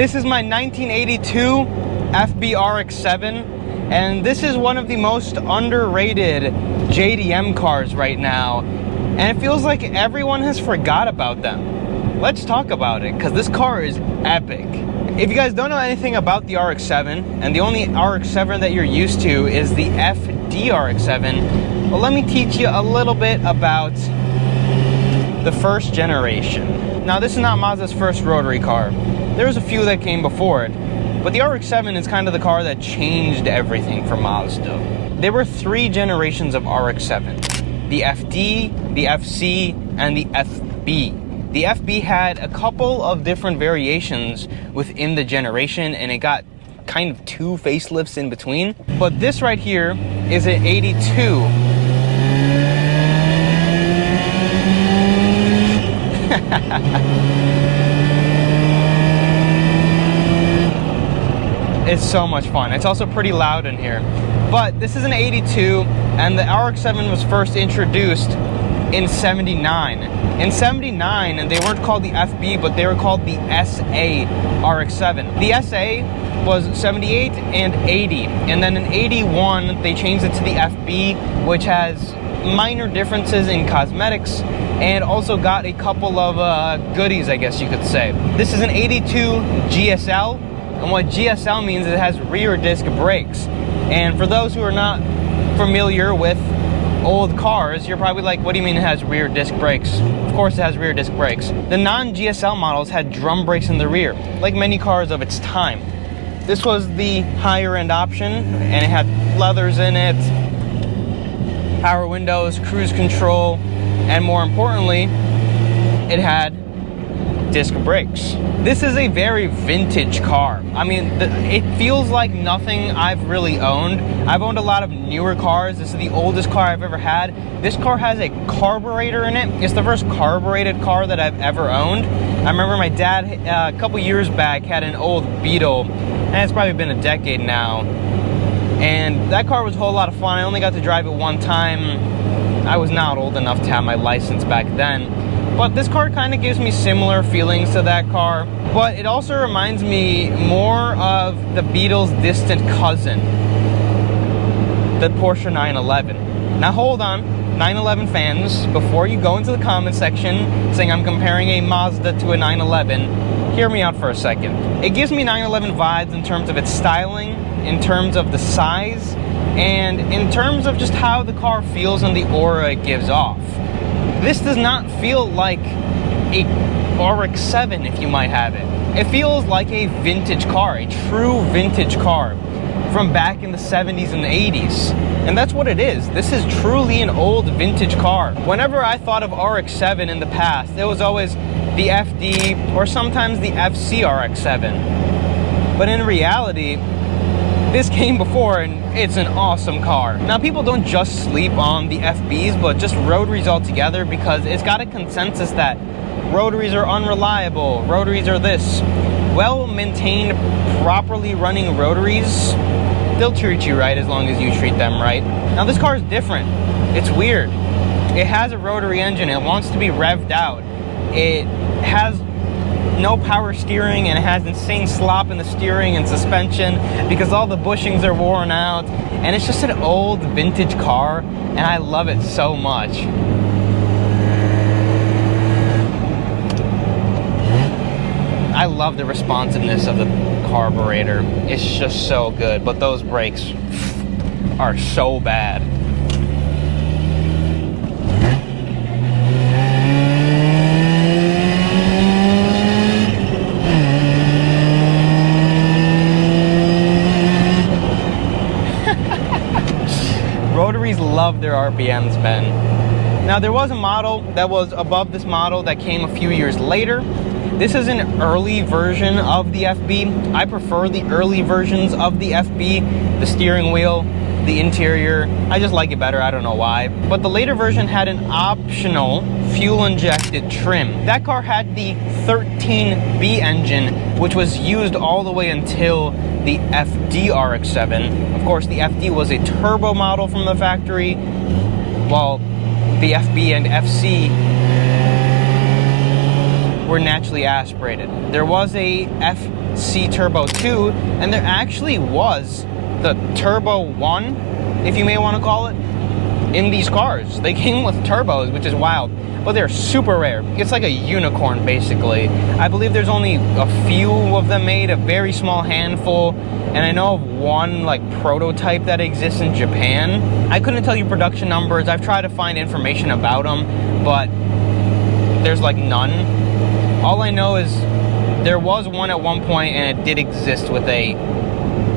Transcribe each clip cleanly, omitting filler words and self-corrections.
This is my 1982 FB Rx-7, and this is one of the most underrated JDM cars right now, and it feels like everyone has forgot about them. Let's talk about it, because this car is epic. If you guys don't know anything about the Rx-7, and the only Rx-7 that you're used to is the FD Rx-7, well, let me teach you a little bit about the first generation. Now, this is not Mazda's first rotary car. There's a few that came before it, but the Rx-7 is kind of the car that changed everything for Mazda. There were 3 generations of Rx-7. The FD, the FC, and the FB. The FB had a couple of different variations within the generation, and it got kind of 2 facelifts in between. But this right here is an 82. It's so much fun. It's also pretty loud in here. But this is an 82, and the Rx-7 was first introduced in 79. In 79, and they weren't called the FB, but they were called the SA Rx-7. The SA was 78 and 80, and then in 81, they changed it to the FB, which has minor differences in cosmetics, and also got a couple of goodies, I guess you could say. This is an 82 GSL, and what GSL means is it has rear disc brakes. And for those who are not familiar with old cars, you're probably like, what do you mean it has rear disc brakes? Of course it has rear disc brakes. The non-GSL models had drum brakes in the rear, like many cars of its time. This was the higher end option, and it had leathers in it, power windows, cruise control, and more importantly, it had disc brakes. This is a very vintage car. I mean, it feels like nothing I've really owned. I've owned a lot of newer cars. This is the oldest car I've ever had. This car has a carburetor in it. It's the first carbureted car that I've ever owned. I remember my dad, a couple years back, had an old Beetle, and it's probably been a decade now. And that car was a whole lot of fun. I only got to drive it one time. I was not old enough to have my license back then. But this car kind of gives me similar feelings to that car. But it also reminds me more of the Beetle's distant cousin, the Porsche 911. Now hold on, 911 fans, before you go into the comment section saying I'm comparing a Mazda to a 911, hear me out for a second. It gives me 911 vibes in terms of its styling, in terms of the size, and in terms of just how the car feels and the aura it gives off. This does not feel like a Rx-7, if you might have it. It feels like a vintage car, a true vintage car from back in the 70s and the 80s. And that's what it is. This is truly an old vintage car. Whenever I thought of Rx-7 in the past, it was always the FD or sometimes the FC Rx-7. But in reality, this came before, and it's an awesome car. Now, people don't just sleep on the FBs, but just rotaries altogether, because it's got a consensus that rotaries are unreliable, rotaries are this. Well-maintained, properly running rotaries, they'll treat you right as long as you treat them right. Now, this car is different. It's weird. It has a rotary engine. It wants to be revved out. It has no power steering, and it has insane slop in the steering and suspension because all the bushings are worn out, and it's just an old vintage car, and I love it so much. I love the responsiveness of the carburetor. It's just so good, but those brakes are so bad. Rotaries love their RPMs, Ben. Now, there was a model that was above this model that came a few years later. This is an early version of the FB. I prefer the early versions of the FB, the steering wheel, the interior. I just like it better, I don't know why. But the later version had an optional fuel-injected trim. That car had the 13B engine, which was used all the way until the FD Rx-7. Of course, the FD was a turbo model from the factory, while the FB and FC were naturally aspirated. There was a FC Turbo 2, and there actually was the Turbo 1, if you may want to call it, in these cars. They came with turbos, which is wild, but they're super rare. It's like a unicorn, basically. I believe there's only a few of them made, a very small handful, and I know of one like prototype that exists in Japan. I couldn't tell you production numbers. I've tried to find information about them, but there's like none. All I know is there was one at one point, and it did exist with a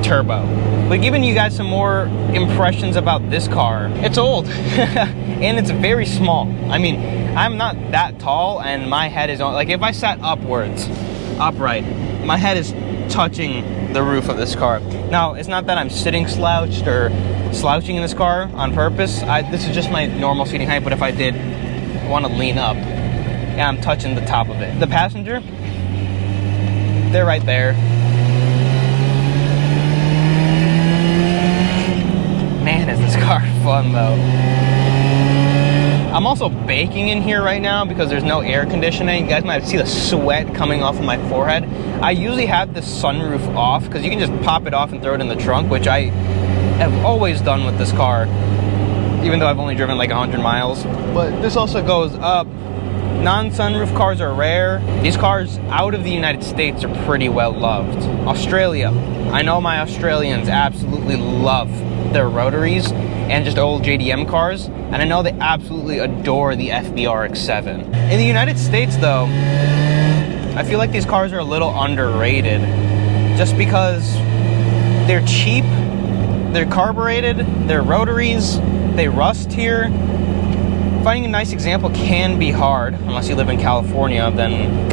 turbo. But giving you guys some more impressions about this car, it's old and it's very small. I mean, I'm not that tall, and my head is on, like, if I sat upright, my head is touching the roof of this car. Now, it's not that I'm sitting slouched or slouching in this car on purpose. This is just my normal seating height, but if I did want to lean up, yeah, I'm touching the top of it. The passenger, they're right there. Man, is this car fun though. I'm also baking in here right now because there's no air conditioning. You guys might see the sweat coming off of my forehead. I usually have the sunroof off because you can just pop it off and throw it in the trunk, which I have always done with this car, even though I've only driven like 100 miles. But this also goes up. Non-sunroof cars are rare. These cars out of the United States are pretty well loved. Australia, I know my Australians absolutely love their rotaries and just old JDM cars, and I know they absolutely adore the Rx-7. In the United States though, I feel like these cars are a little underrated just because they're cheap, they're carbureted, they're rotaries, they rust here. Finding a nice example can be hard unless you live in California. Then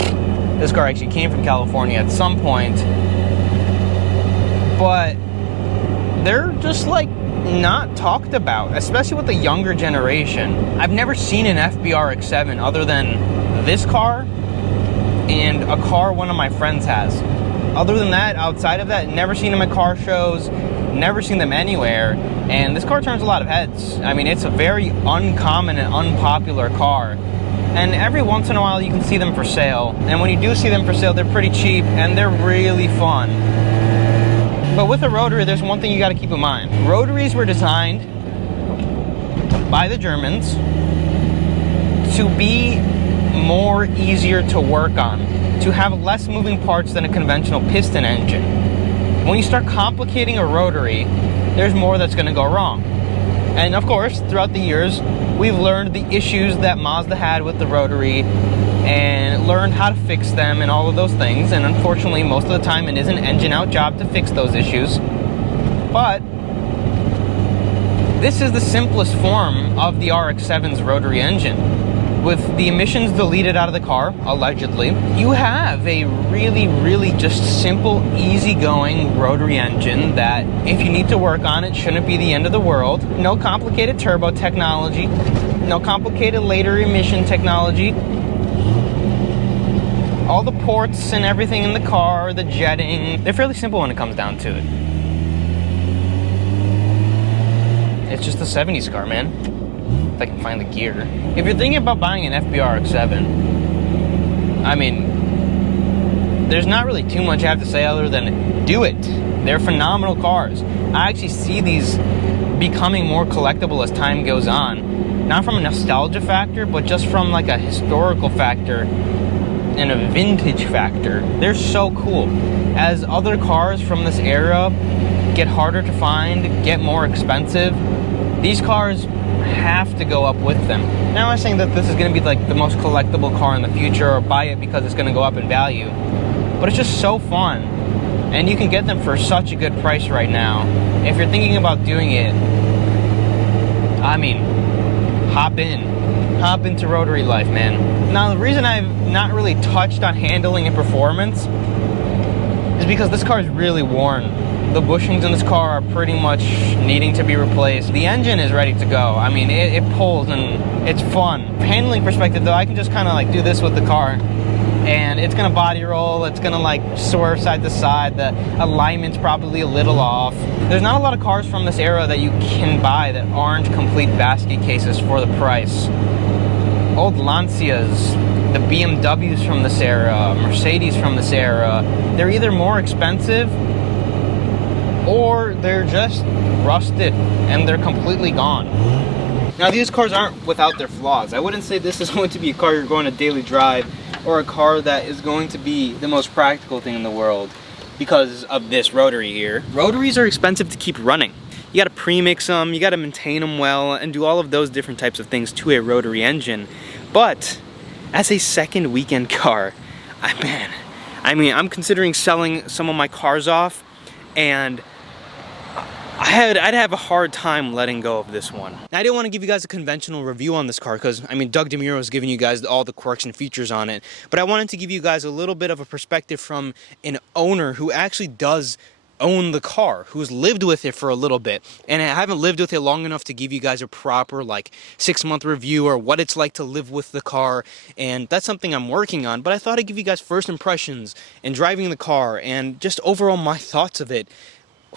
this car actually came from California at some point, but they're just like not talked about, especially with the younger generation. I've never seen an Rx-7 other than this car and a car one of my friends has. Other than that, outside of that, never seen them at car shows, never seen them anywhere. And this car turns a lot of heads. I mean, it's a very uncommon and unpopular car. And every once in a while you can see them for sale. And when you do see them for sale, they're pretty cheap and they're really fun. But with a rotary, there's one thing you gotta keep in mind. Rotaries were designed by the Germans to be more easier to work on, to have less moving parts than a conventional piston engine. When you start complicating a rotary, there's more that's gonna go wrong. And of course, throughout the years, we've learned the issues that Mazda had with the rotary and learned how to fix them and all of those things. And unfortunately, most of the time it is an engine out job to fix those issues. But this is the simplest form of the RX-7's rotary engine. With the emissions deleted out of the car, allegedly, you have a really, really just simple, easygoing rotary engine that, if you need to work on it, shouldn't be the end of the world. No complicated turbo technology, no complicated later emission technology. All the ports and everything in the car, the jetting, they're fairly simple when it comes down to it. It's just a 70s car, man. If I can find the gear. If you're thinking about buying an Rx-7, I mean, there's not really too much I have to say other than do it. They're phenomenal cars. I actually see these becoming more collectible as time goes on. Not from a nostalgia factor, but just from like a historical factor and a vintage factor. They're so cool. As other cars from this era get harder to find, get more expensive, these cars have to go up with them. Now, I'm not saying that this is going to be like the most collectible car in the future or buy it because it's going to go up in value, but it's just so fun, and you can get them for such a good price right now. If you're thinking about doing it, I mean, hop into rotary life, man. Now, the reason I've not really touched on handling and performance is because this car is really worn. The bushings in this car are pretty much needing to be replaced. The engine is ready to go. I mean, it pulls and it's fun. From a handling perspective though, I can just kind of like do this with the car and it's gonna body roll, it's gonna like swerve side to side, the alignment's probably a little off. There's not a lot of cars from this era that you can buy that aren't complete basket cases for the price. Old Lancias, the BMWs from this era, Mercedes from this era, they're either more expensive or they're just rusted and they're completely gone. Now, these cars aren't without their flaws. I wouldn't say this is going to be a car you're going to daily drive or a car that is going to be the most practical thing in the world because of this rotary here. Rotaries are expensive to keep running. You gotta premix them, you gotta maintain them well, and do all of those different types of things to a rotary engine. But as a second weekend car, I'm considering selling some of my cars off, and I'd have a hard time letting go of this one. Now, I didn't want to give you guys a conventional review on this car because, I mean, Doug DeMuro is giving you guys all the quirks and features on it, but I wanted to give you guys a little bit of a perspective from an owner who actually does own the car, who's lived with it for a little bit. And I haven't lived with it long enough to give you guys a proper, like, 6-month review or what it's like to live with the car, and that's something I'm working on, but I thought I'd give you guys first impressions and driving the car and just overall my thoughts of it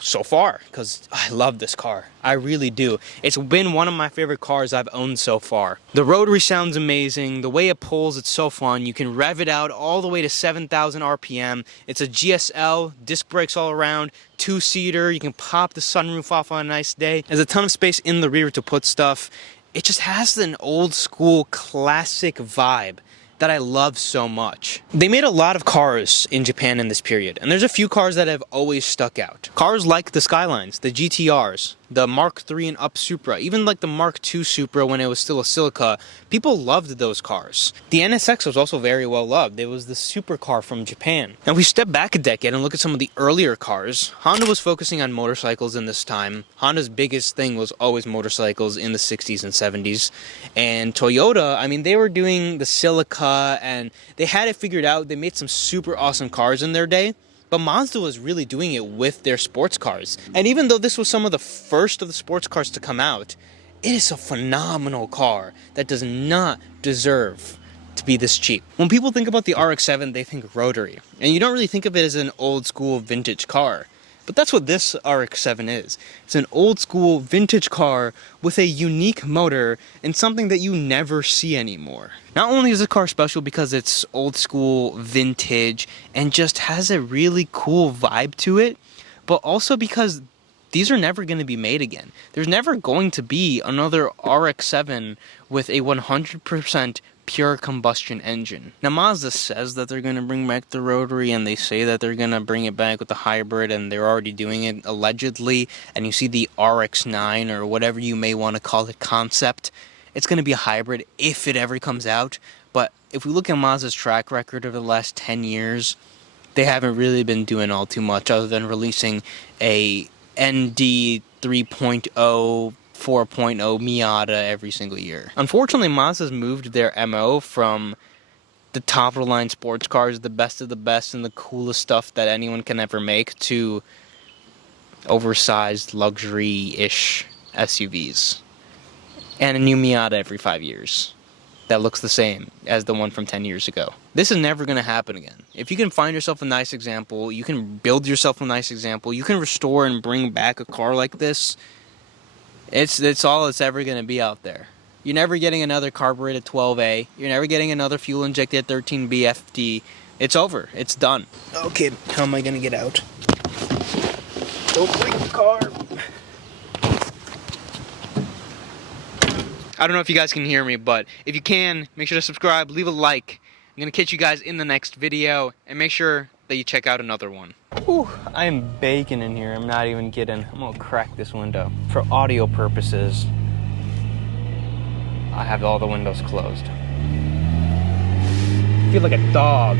so far, because I love this car. I really do. It's been one of my favorite cars I've owned so far. The rotary sounds amazing. The way it pulls, it's so fun. You can rev it out all the way to 7,000 RPM. It's a GSL, disc brakes all around, 2-seater. You can pop the sunroof off on a nice day. There's a ton of space in the rear to put stuff. It just has an old school classic vibe that I love so much. They made a lot of cars in Japan in this period, and there's a few cars that have always stuck out. Cars like the Skylines, the GTRs, the Mark III and up Supra, even like the Mark II Supra when it was still a Silica, people loved those cars. The NSX was also very well loved. It was the supercar from Japan. Now, if we step back a decade and look at some of the earlier cars, Honda was focusing on motorcycles in this time. Honda's biggest thing was always motorcycles in the 60s and 70s. And Toyota, I mean, they were doing the Silica and they had it figured out. They made some super awesome cars in their day. But Mazda was really doing it with their sports cars. And even though this was some of the first of the sports cars to come out, it is a phenomenal car that does not deserve to be this cheap. When people think about the Rx-7, they think rotary. And you don't really think of it as an old school vintage car. But that's what this Rx-7 is. It's an old school vintage car with a unique motor and something that you never see anymore. Not only is the car special because it's old school, vintage, and just has a really cool vibe to it, but also because these are never going to be made again. There's never going to be another Rx-7 with a 100% pure combustion engine. Now, Mazda says that they're going to bring back the rotary, and they say that they're going to bring it back with the hybrid, and they're already doing it allegedly. And you see the Rx-9 or whatever you may want to call it concept. It's going to be a hybrid if it ever comes out. But if we look at Mazda's track record over the last 10 years, they haven't really been doing all too much other than releasing a ND 3.0 4.0 Miata every single year. Unfortunately, Mazda's moved their MO from the top of the line sports cars, the best of the best and the coolest stuff that anyone can ever make, to oversized luxury-ish SUVs. And a new Miata every 5 years that looks the same as the one from 10 years ago. This is never going to happen again. If you can find yourself a nice example, you can build yourself a nice example, you can restore and bring back a car like this, it's all it's ever going to be out there. You're never getting another carbureted 12A. You're never getting another fuel-injected 13B FD. It's over. It's done. Okay, how am I going to get out? Don't break the car. I don't know if you guys can hear me, but if you can, make sure to subscribe, leave a like. I'm going to catch you guys in the next video, and make sure that you check out another one. Whew, I am baking in here. I'm not even kidding. I'm going to crack this window. For audio purposes, I have all the windows closed. I feel like a dog.